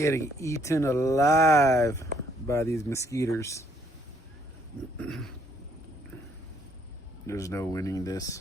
getting eaten alive by these mosquitoes. There's no winning this.